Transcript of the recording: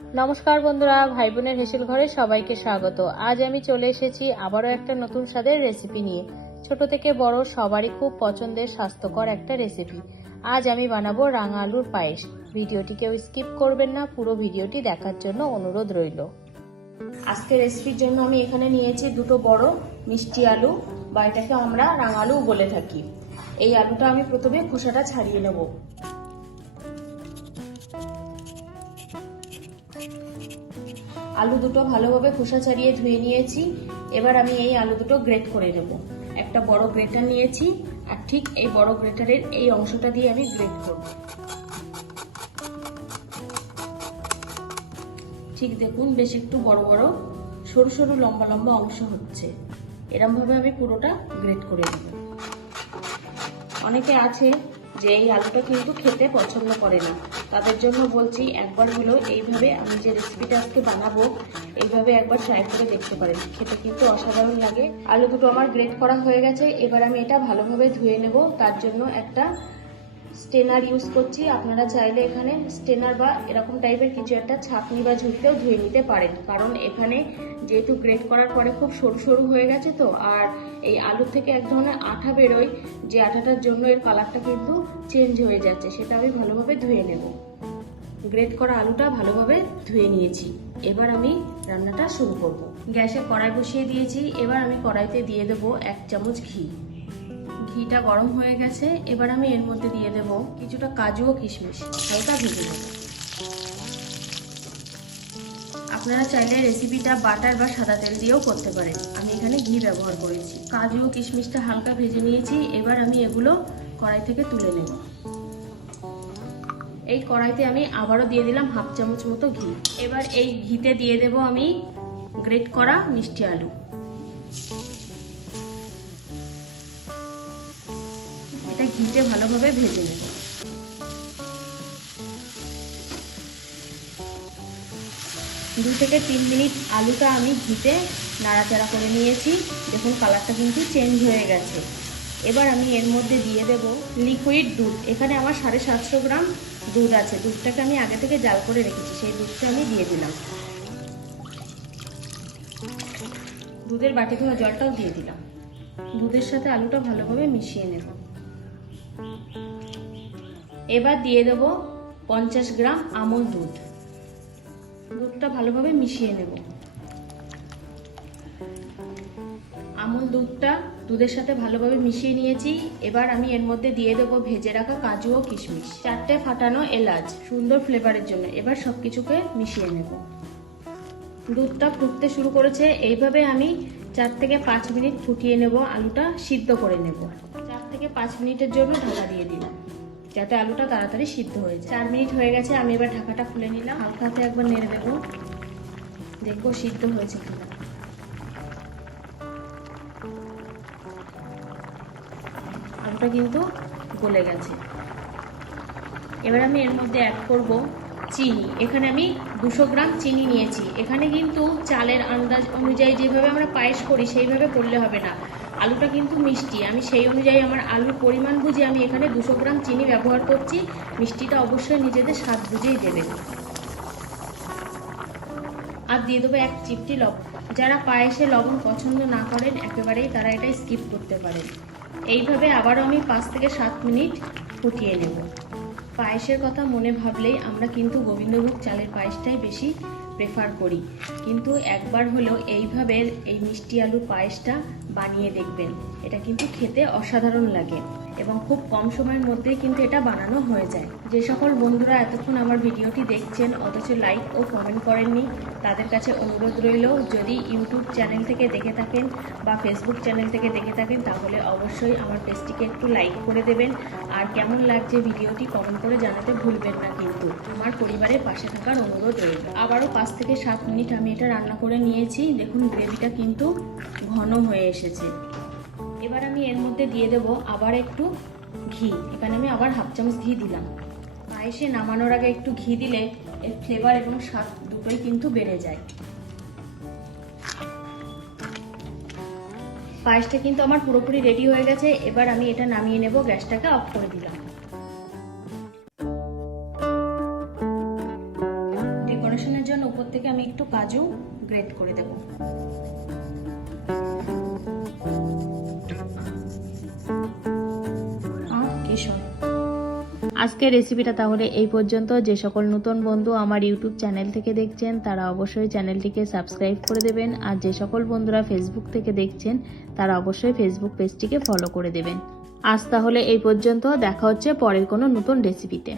নমস্কার বন্ধুরা, ভাই বোনের হেসেল ঘরে সবাইকে স্বাগত। আজ আমি চলে এসেছি আবারও একটা নতুন স্বাদের রেসিপি নিয়ে। ছোট থেকে বড় সবারই খুব পছন্দের স্বাস্থ্যকর একটা রেসিপি। আজ আমি বানাবো রাঙা আলুর পায়েস। ভিডিওটি কেউ স্কিপ করবেন না, পুরো ভিডিওটি দেখার জন্য অনুরোধ রইল। আজকে রেসিপির জন্য আমি এখানে নিয়েছি দুটো বড় মিষ্টি আলু, বা এটাকে আমরা রাঙা আলু বলে থাকি। এই আলুটা আমি প্রথমে খোসাটা ছাড়িয়ে নেব। আলু দুটো ভালোভাবে খোসা ছাড়িয়ে ধুয়ে নিয়েছি। এবার আমি এই আলু দুটো গ্রেট করে নেব। একটা বড় গ্রেটার নিয়েছি, আর ঠিক এই বড় গ্রেটারের এই অংশটা দিয়ে আমি গ্রেট করব। ঠিক দেখুন, বেশ একটু বড় বড় সরু সরু লম্বা লম্বা অংশ হচ্ছে। এরকম ভাবে আমি পুরোটা গ্রেট করে নেব। অনেকে আছে যে এই আলুটা কিন্তু খেতে পছন্দ করে না, তাদের জন্য বলছি একবার হলেও এইভাবে আমি যে রেসিপিটা আজকে বানাবো এইভাবে একবার ট্রাই করে দেখতে পারেন। খেতে কিন্তু অসাধারণ লাগে। আলু দুটো আমার গ্রেট করা হয়ে গেছে। এবার আমি এটা ভালোভাবে ধুয়ে নেব। তার জন্য একটা স্টেনার ইউজ করছি। আপনারা চাইলে এখানে স্টেনার বা এরকম টাইপের কিছু একটা ছাঁকনি বা ঝুড়িতেও ধুয়ে নিতে পারেন, কারণ এখানে যেহেতু গ্রেট করার পরে খুব সরু সরু হয়ে গেছে তো, আর এই আলু থেকে এক ধরনের আঠা বেরোয়, যে আঠাটার জন্য এর কালারটা কিন্তু চেঞ্জ হয়ে যাচ্ছে। সেটা আমি ভালোভাবে ধুয়ে নেব। গ্রেট করা আলুটা ভালোভাবে ধুয়ে নিয়েছি। এবার আমি রান্নাটা শুরু করব। গ্যাসে কড়াই বসিয়ে দিয়েছি। এবার আমি কড়াইতে দিয়ে দেবো 1 চামচ ঘি। ঘিটা গরম হয়ে গেছে। এবার আমি এর মধ্যে দিয়ে দেব কিছুটা কাজু ও কিশমিশ, হালকা ভেজে নেব। আপনারা চাইলে রেসিপিটা বাটার বা সাদা তেল দিয়েও করতে পারেন। আমি এখানে ঘি ব্যবহার করেছি। কাজু ও কিশমিশটা হালকা ভেজে নিয়েছি। এবার আমি এগুলো কড়াই থেকে তুলে নেব। এই কড়াইতে আমি আবারও দিয়ে দিলাম 1/2 চামচ মতো ঘি। এবার এই ঘিতে দিয়ে দেব আমি গ্রেট করা মিষ্টি আলু। এটা ঘিতে ভালোভাবে ভেজে নেব। দু থেকে 3 মিনিট আলুটা আমি ঘিতে নাড়াচাড়া করে নিয়েছি। দেখুন কালারটা কিন্তু চেঞ্জ হয়ে গেছে। এবার আমি এর মধ্যে দিয়ে দেব লিকুইড দুধ। এখানে আমার 750 গ্রাম দুধ আছে। দুধটাকে আমি আগে থেকে জাল করে রেখেছি, সেই দুধটা আমি দিয়ে দিলাম। দুধের বাটি ধোয়া জলটাও দিয়ে দিলাম। দুধের সাথে আলুটা ভালোভাবে মিশিয়ে নেব। এবার দিয়ে দেব 50 গ্রাম আমল দুধ। দুধটা ভালোভাবে মিশিয়ে নেব। আমল দুধটা দুধের সাথে ভালোভাবে মিশিয়ে নিয়েছি। এবার আমি এর মধ্যে দিয়ে দেবো ভেজে রাখা কাজু ও কিশমিশ, 4টে ফাটানো এলাচ সুন্দর ফ্লেভারের জন্য। এবার সবকিছুকে মিশিয়ে নেব। দুধটা ফুটতে শুরু করেছে। এইভাবে আমি 4 থেকে 5 মিনিট ফুটিয়ে নেব। আলুটা সিদ্ধ করে নেব। 4 থেকে 5 মিনিটের জন্য ঢাকা দিয়ে দিলাম, যাতে আলুটা তাড়াতাড়ি সিদ্ধ হয়ে যায়। 4 মিনিট হয়ে গেছে। আমি এবার ঢাকাটা খুলে নিলাম। হালকা হাতে একবার নেড়ে দেবো, দেখবো সিদ্ধ হয়েছে কিনা। আলুটা কিন্তু গলে গেছে। এবার আমি এর মধ্যে অ্যাড করব চিনি। এখানে আমি 200 গ্রাম চিনি নিয়েছি। এখানে কিন্তু চালের আন্দাজ অনুযায়ী যেভাবে আমরা পায়েস করি সেইভাবে করলে হবে না। আলুটা কিন্তু মিষ্টি, আমি সেই অনুযায়ী আমার আলুর পরিমাণ বুঝে আমি এখানে 200 গ্রাম চিনি ব্যবহার করছি। মিষ্টিটা অবশ্যই নিজেদের স্বাদ বুঝেই দেবেন। আর দিয়ে দেবো 1 চিমটি লবণ। যারা পায়েসে লবণ পছন্দ না করেন একেবারেই তারা এটা স্কিপ করতে পারেন। এইভাবে আবারও আমি 5 থেকে 7 মিনিট ফুটিয়ে নেব। পায়েসের কথা মনে ভাবলেই আমরা কিন্তু গোবিন্দভোগ চালের পায়েসটাই বেশি প্রেফার করি, কিন্তু একবার হলেও এইভাবে এই মিষ্টি আলুর পায়েসটা বানিয়ে দেখবেন। এটা কিন্তু খেতে অসাধারণ লাগে এবং খুব কম সময়ের মধ্যেই কিন্তু এটা বানানো হয়ে যায়। যে সকল বন্ধুরা এতক্ষণ আমার ভিডিওটি দেখছেন অথচ লাইক ও কমেন্ট করেননি, তাদের কাছে অনুরোধ রইল, যদি ইউটিউব চ্যানেল থেকে দেখে থাকেন বা ফেসবুক চ্যানেল থেকে দেখে থাকেন তাহলে অবশ্যই আমার পেজটিকে একটু লাইক করে দেবেন। আর কেমন লাগছে ভিডিওটি কমেন্ট করে জানাতে ভুলবেন না। কিন্তু আমার পরিবারের পাশে থাকার অনুরোধ রইল। আবারও 5 থেকে 7 মিনিট আমি এটা রান্না করে নিয়েছি। দেখুন গ্রেভিটা কিন্তু ঘন হয়ে এসেছে। এবার আমি এর মধ্যে দিয়ে দেব আবার একটু ঘি। এখানে আমি আবার 1/2 চামচ ঘি দিলাম। পায়েসে নামানোর আগে একটু ঘি দিলে এর ফ্লেভার এবং স্বাদ দুটোই কিন্তু বেড়ে যায়। পায়েসটা কিন্তু আমার পুরোপুরি রেডি হয়ে গেছে। এবার আমি এটা নামিয়ে নেব। গ্যাসটাকে অফ করে দিলাম। ডেকোরেশনের জন্য উপর থেকে আমি একটু কাজু গ্রেট করে দেব। আজকের রেসিপিটা তাহলে এই পর্যন্ত। যে সকল নতুন বন্ধু আমার ইউটিউব চ্যানেল থেকে দেখছেন তারা অবশ্যই চ্যানেলটিকে সাবস্ক্রাইব করে দেবেন, আর যে সকল বন্ধুরা ফেসবুক থেকে দেখছেন তারা অবশ্যই ফেসবুক পেজটিকে ফলো করে দেবেন। আজ তাহলে এই পর্যন্ত, দেখা হচ্ছে পরের কোনো নতুন রেসিপিতে।